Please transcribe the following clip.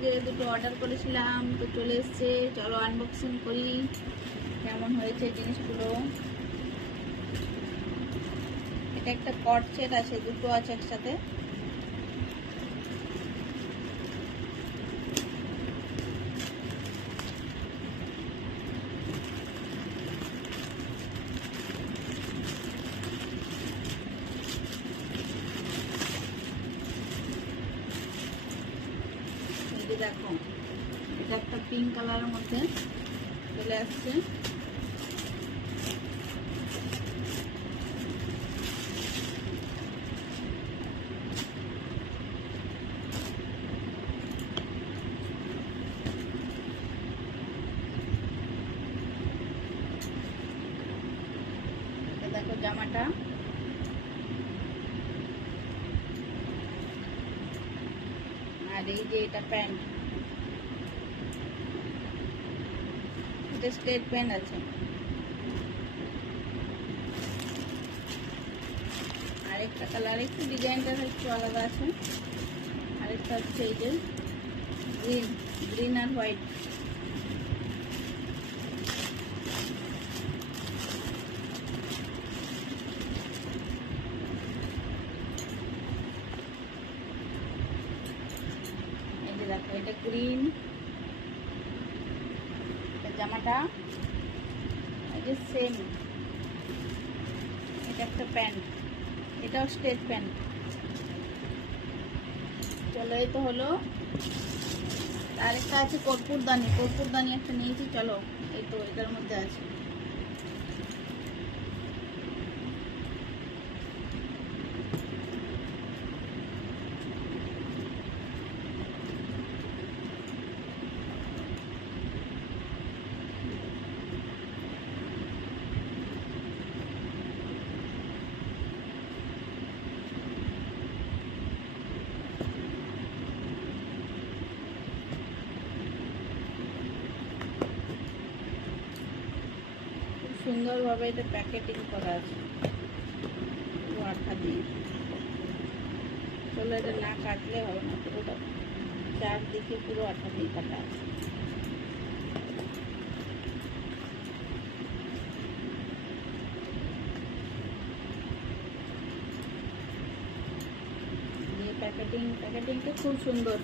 থেকে দুটো অর্ডার করেছিলাম, তো চলে এসছে। চলো আনবক্সিং করি কেমন হয়েছে জিনিসগুলো। এটা একটা কট সেট আছে, দুটো আছে একসাথে। দেখো, এটা একটা পিঙ্ক কালারের মধ্যে চলে আসছে। দেখো জামাটা, আর এই যে এটা প্যান্ট, এটা স্ট্রেট প্যান্ট আছে। আরেকটা কালার একটু ডিজাইনটা একটু আলাদা আছে। আরেকটা হচ্ছে এই যে গ্রিন আর হোয়াইট। এই যে দেখো, এটা গ্রিন জামাটা, এই যে সেম। এটা একটা প্যান্ট, এটাও স্ট্রেট প্যান্ট। চলো, এই তো হলো। আরেকটা আছে কর্পূরদানি একটা নিয়েছি। চলো, এই তো এটার মধ্যে আছে। সুন্দরভাবে এটা প্যাকেটিং করা আছে পুরো আঠা দিয়ে। চলো, এটা না কাটলে হবে না, পুরোটা চারদিকে পুরো আঠা দিয়ে কাটা আছে। প্যাকেটিংটা খুব সুন্দর।